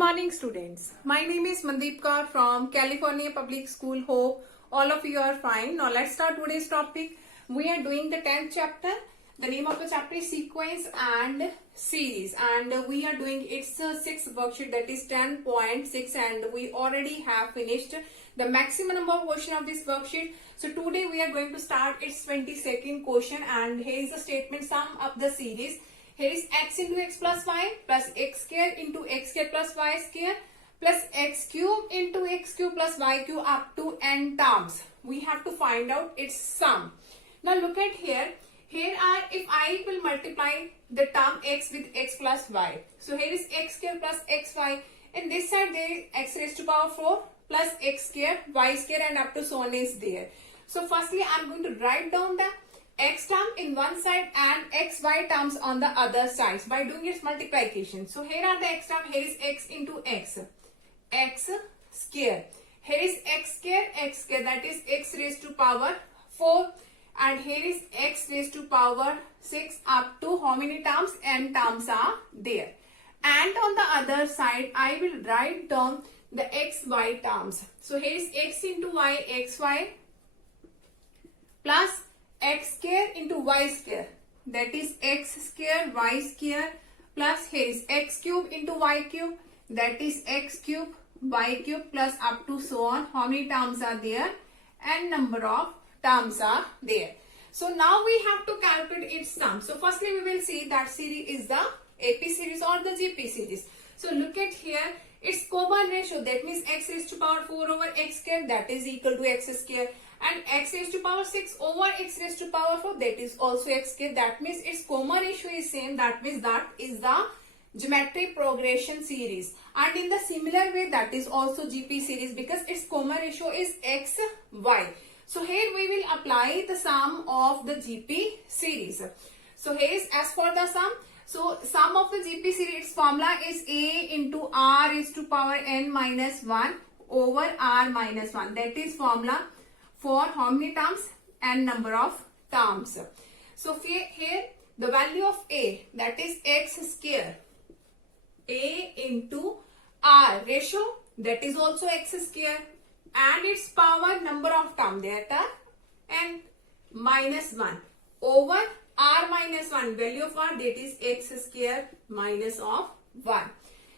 morning, students. My name is Mandeep Kaur from California Public School. Hope all of you are fine. Now let's start today's topic. We are doing the 10th chapter. The name of the chapter is Sequence and Series, and we are doing its sixth worksheet, that is 10.6, and we already have finished the maximum number of question of this worksheet. So today we are going to start its 22nd question, and here is the statement: sum of the series. Here is x into x plus y plus x square into x square plus y square plus x cube into x cube plus y cube up to n terms. We have to find out its sum. Now look at here. Here are, if I will multiply the term x with x plus y. So here is x square plus xy. And this side there is x raised to power 4 plus x square, y square, and up to so on is there. So firstly I am going to write down the x term in one side and xy terms on the other sides by doing its multiplication. So here are the x term. Here is x into x square. Here is x square, that is x raised to power 4, and here is x raised to power 6 up to how many terms? N terms are there. And on the other side I will write down the xy terms. So here is x into y xy plus x square into y square, that is x square y square, plus here is x cube into y cube, that is x cube y cube, plus up to so on. How many terms are there? N number of terms are there. So now we have to calculate its sum. So firstly we will see that series is the AP series or the GP series. So look at here, its common ratio, that means x raised to power 4 over x square, that is equal to x square, and x raised to power 6 over x raised to power 4, that is also x square. That means its common ratio is same. That means that is the geometric progression series. And in the similar way, that is also GP series, because its common ratio is x, y. So here we will apply the sum of the GP series. So here is as for the sum. So sum of the GP series, its formula is a into r raised to power n minus 1 over r minus 1. That is formula for how many terms? N number of terms. So here the value of a, that is x square, a into r ratio, that is also x square, and its power number of terms, that are n minus 1 over r minus 1, value of r, that is x square minus of 1.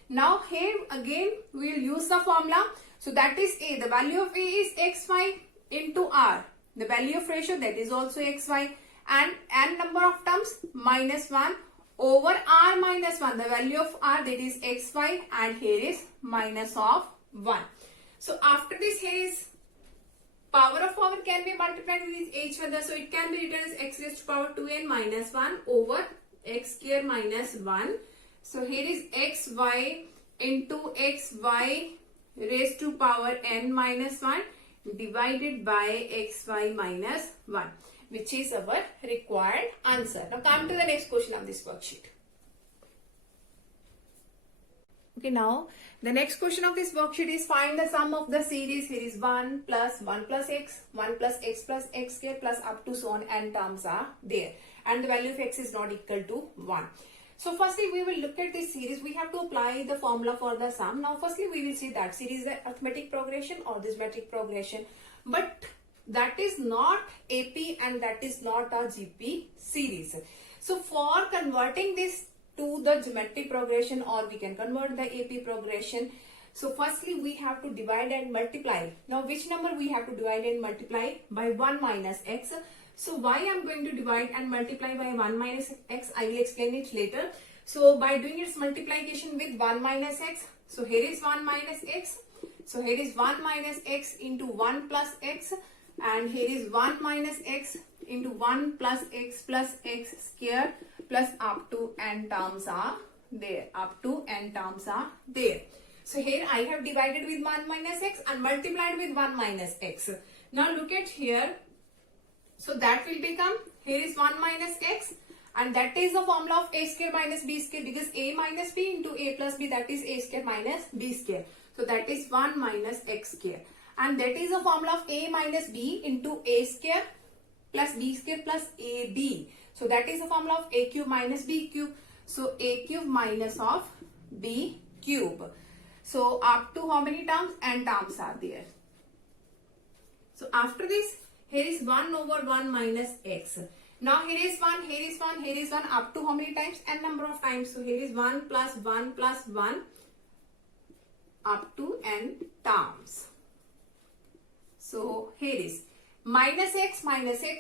Now here again we will use the formula. So that is a, the value of a is xy into r, the value of ratio, that is also xy, and n number of terms minus 1 over r minus 1, the value of r, that is xy, and here is minus of 1. So after this, here is power of power can be multiplied with each other. So it can be written as x raised to power 2n minus 1 over x square minus 1. So here is xy into xy raised to power n minus 1 divided by xy minus 1, which is our required answer. Now come to the next question of this worksheet. Okay, now the next question of this worksheet is find the sum of the series. Here is 1 plus x, 1 plus x square, plus up to so on, n terms are there, and the value of x is not equal to 1. So firstly we will look at this series. We have to apply the formula for the sum. Now firstly we will see that series is the arithmetic progression or the geometric progression, but that is not AP and that is not a GP series. So for converting this to the geometric progression, or we can convert the AP progression, so firstly we have to divide and multiply. Now which number we have to divide and multiply? By 1 minus x. So why I am going to divide and multiply by 1 minus x, I will explain it later. So by doing its multiplication with 1 minus x, so here is 1 minus x. So here is 1 minus x into 1 plus x, and here is 1 minus x into 1 plus x square, plus up to n terms are there. Up to n terms are there. So here I have divided with 1 minus x and multiplied with 1 minus x. Now look at here. So that will become, here is 1 minus x, and that is the formula of a square minus b square, because a minus b into a plus b, that is a square minus b square. So that is 1 minus x square, and that is the formula of a minus b into a square plus b square plus ab. So that is the formula of a cube minus b cube. So a cube minus of b cube. So up to how many terms? N terms are there. So after this, here is 1 over 1 minus x. Now here is 1, here is 1, here is 1, up to how many times? N number of times. So here is 1 plus 1 plus 1 up to n terms. So here is minus x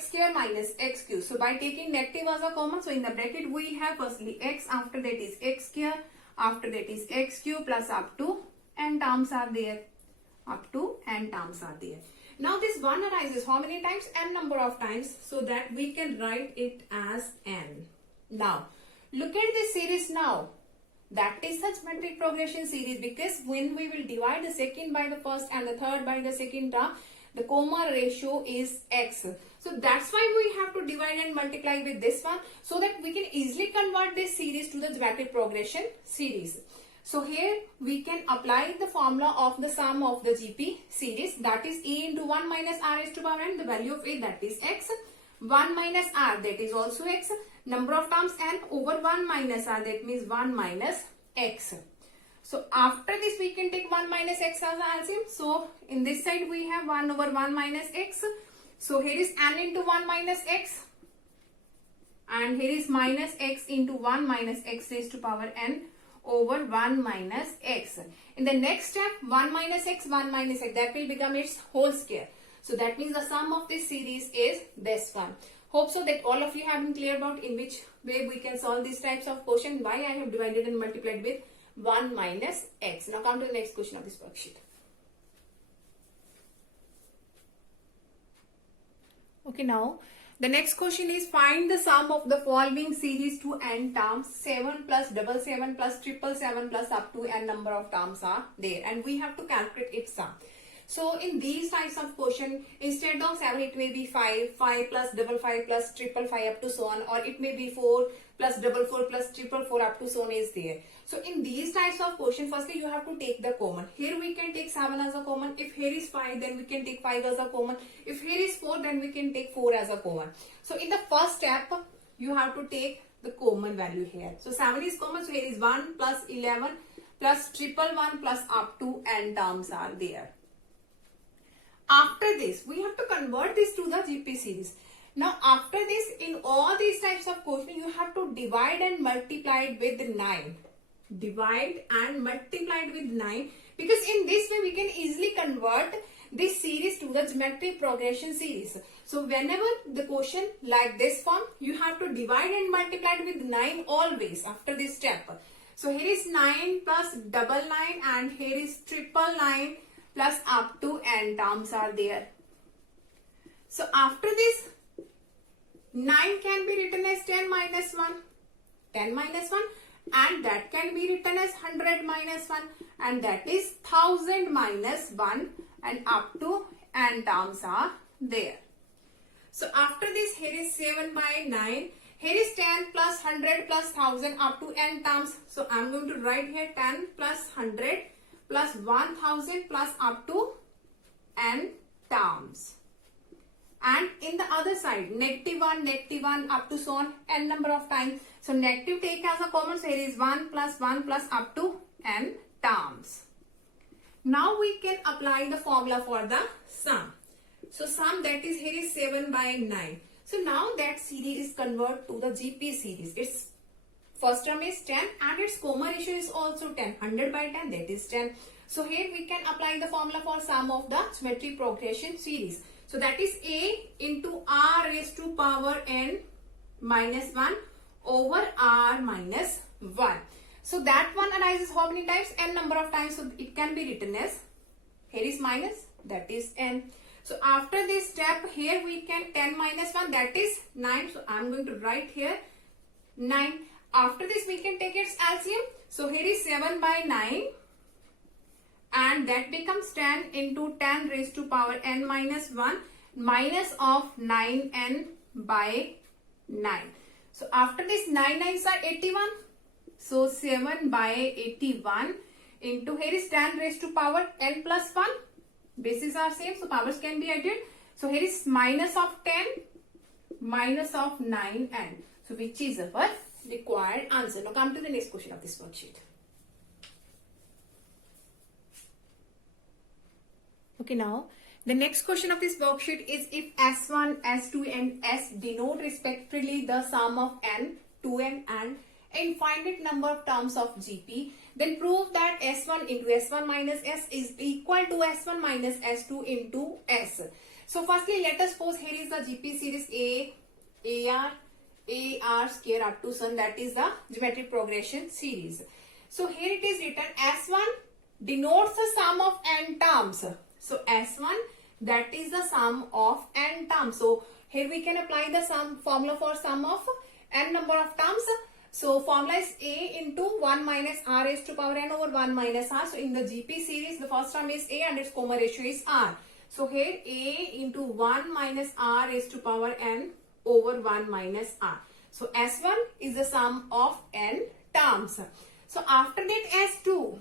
square minus x cube. So by taking negative as a common, so in the bracket we have firstly x, after that is x square, after that is x cube plus up to n terms are there. Up to n terms are there. Now this 1 arises how many times? N number of times, so that we can write it as n. Now look at this series now. That is such metric progression series, because when we will divide the second by the first and the third by the second term, the common ratio is x. So that's why we have to divide and multiply with this one, so that we can easily convert this series to the geometric progression series. So here we can apply the formula of the sum of the GP series, that is a into 1 minus r raised to power n, the value of a, that is x, 1 minus r, that is also x, number of terms n, over 1 minus r, that means 1 minus x. So after this we can take 1 minus x as an LCM. So in this side we have 1 over 1 minus x. So here is n into 1 minus x, and here is minus x into 1 minus x raised to power n over 1 minus x. In the next step, 1 minus x, that will become its whole square. So that means the sum of this series is this one. Hope so that all of you have been clear about in which way we can solve these types of question, why I have divided and multiplied with 1 minus x. Now come to the next question of this worksheet. Okay, now the next question is find the sum of the following series to n terms. 7 plus 77 plus 777 plus up to n number of terms are there, and we have to calculate its sum. So in these types of question, instead of 7, it may be 5, 5 plus 55 plus 555 up to so on, or it may be 4 plus 44 plus 444 up to so on is there. So in these types of question, firstly you have to take the common. Here we can take 7 as a common. If here is 5, then we can take 5 as a common. If here is 4, then we can take 4 as a common. So in the first step, you have to take the common value here. So 7 is common, so here is 1 plus 11 plus 111 plus up to n terms are there. After this, we have to convert this to the GP series. Now after this, in all these types of question, you have to divide and multiply it with 9. Divide and multiply it with 9, because in this way we can easily convert this series to the geometric progression series. So whenever the question like this form, you have to divide and multiply it with 9 always after this step. So here is 9 plus 99 and here is 999 plus up to n terms are there. So after this, 9 can be written as 10 minus 1, 10 minus 1, and that can be written as 100 minus 1, and that is 1000 minus 1, and up to n terms are there. So after this, here is 7 by 9, here is 10 plus 100 plus 1000 up to n terms. So I am going to write here 10 plus 100 plus 1000 plus up to n terms. And in the other side, -1 up to so on n number of times. So negative take as a common, so here is 1 plus up to n terms. Now we can apply the formula for the sum. So sum, that is, here is 7 by 9. So now that series is converted to the GP series. Its first term is 10 and its common ratio is also 10. 100 by 10, that is 10. So here we can apply the formula for sum of the geometric progression series. So that is a into r raised to power n minus 1 over r minus 1. So that one arises how many times? N number of times. So it can be written as, here is minus, that is n. So after this step, here we can 10 minus 1, that is 9. So I am going to write here 9. After this we can take its LCM. So here is 7 by 9 and that becomes 10 into 10 raised to power n minus 1 minus of 9n by 9. So after this 9 9s are 81. So 7 by 81 into, here is 10 raised to power n plus 1. Bases are same, so powers can be added. So here is minus of 10 minus of 9n. So which is our required answer. Now come to the next question of this worksheet. Okay, now the next question of this worksheet is if S1, S2 and S denote respectively the sum of n, 2n and infinite number of terms of GP, then prove that S1 into S1 minus S is equal to S1 minus S2 into S. So firstly, let us suppose here is the GP series AR square up to Sun, that is the geometric progression series. So here it is written S1 denotes the sum of n terms. So S1, that is the sum of n terms. So here we can apply the sum formula for sum of n number of terms. So formula is A into 1 minus R raised to power n over 1 minus R. So in the GP series, the first term is A and its comma ratio is R. So here A into 1 minus R raised to power n over 1 minus R. So S1 is the sum of n terms. So after that S2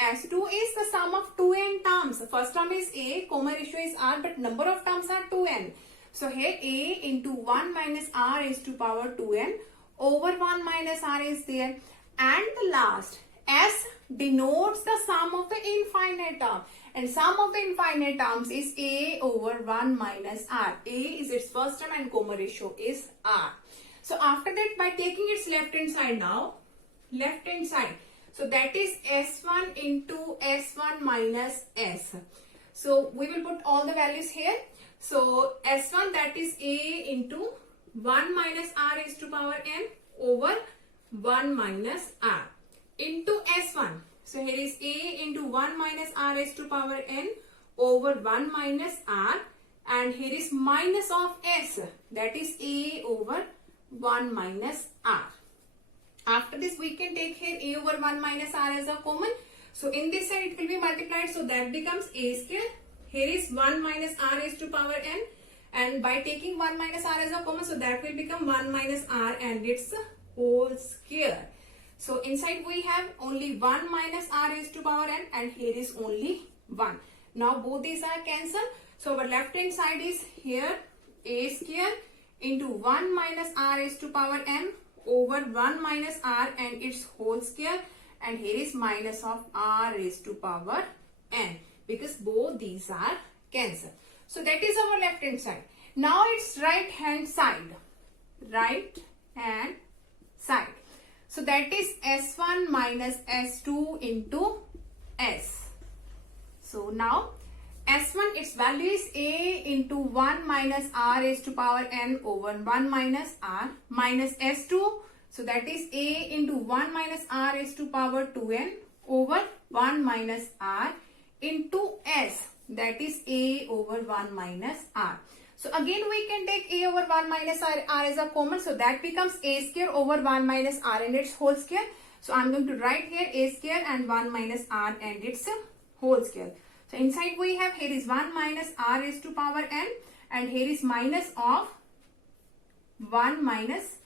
is the sum of 2n terms. First term is A, comma ratio is R, but number of terms are 2n. So here A into 1 minus R is to power 2n over 1 minus R is there. And the last, S denotes the sum of the infinite term. And sum of the infinite terms is A over 1 minus R. A is its first term and comma ratio is R. So after that, by taking its left hand side now, left hand side. So that is S1 into S1 minus S. So we will put all the values here. So S1, that is A into 1 minus R raised to power n over 1 minus R into S1. So here is A into 1 minus R raised to power n over 1 minus R, and here is minus of S, that is A over 1 minus R. After this, we can take here A over 1 minus R as a common. So in this side it will be multiplied, so that becomes A square. Here is 1 minus R raised to power n, and by taking 1 minus R as a common, so that will become 1 minus R and its whole square. So inside we have only 1 minus R raised to power n, and here is only 1. Now both these are cancelled. So our left hand side is here A square into 1 minus R raised to power n over 1 minus R and its whole square, and here is minus of R raised to power n, because both these are cancelled. So that is our left hand side. Now it's right hand side. Right hand side. So that is S1 minus S2 into S. So now S1, its value is A into 1 minus R raised to power n over 1 minus R minus S2. So that is A into 1 minus R raised to power 2n over 1 minus R into S, that is A over 1 minus R. So again we can take A over 1 minus R as a common. So that becomes A square over 1 minus R and its whole square. So I'm going to write here A square and 1 minus R and its whole square. So inside we have, here is 1 minus R raised to power n, and here is minus of 1 minus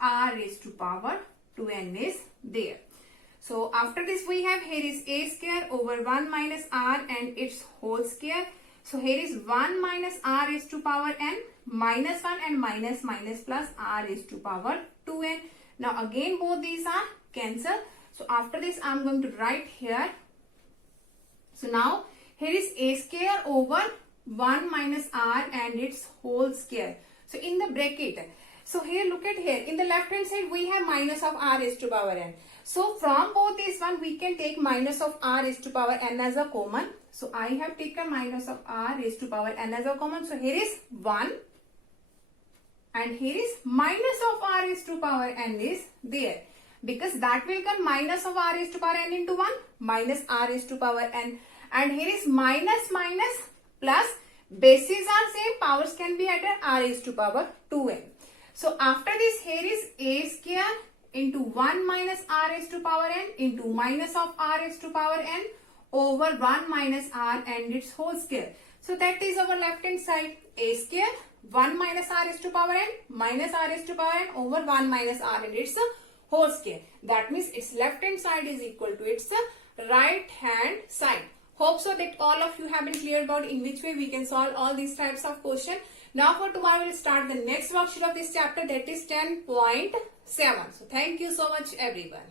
R raised to power 2n is there. So after this we have, here is A square over 1 minus R and its whole square. So here is 1 minus R raised to power n minus 1 and minus plus R raised to power 2n. Now again both these are cancelled. So after this I am going to write here. So now here is A square over 1 minus R and its whole square. So in the bracket. So here look at here. In the left hand side we have minus of R raised to power n. So from both this one we can take minus of R raised to power n as a common. So I have taken minus of R raised to power n as a common. So here is 1. And here is minus of R raised to power n is there. Because that will come minus of R raised to power n into 1. Minus R raised to power n. And here is minus plus, bases are same, powers can be added, R raised to power 2n. So after this, here is A square into 1 minus R raised to power n into minus of R raised to power n over 1 minus R and its whole square. So that is our left hand side. A square 1 minus R raised to power n minus R raised to power n over 1 minus R and its whole square. That means its left hand side is equal to its right hand side. Hope so that all of you have been clear about in which way we can solve all these types of question. Now for tomorrow we will start the next worksheet of this chapter, that is 10.7. So thank you so much everyone.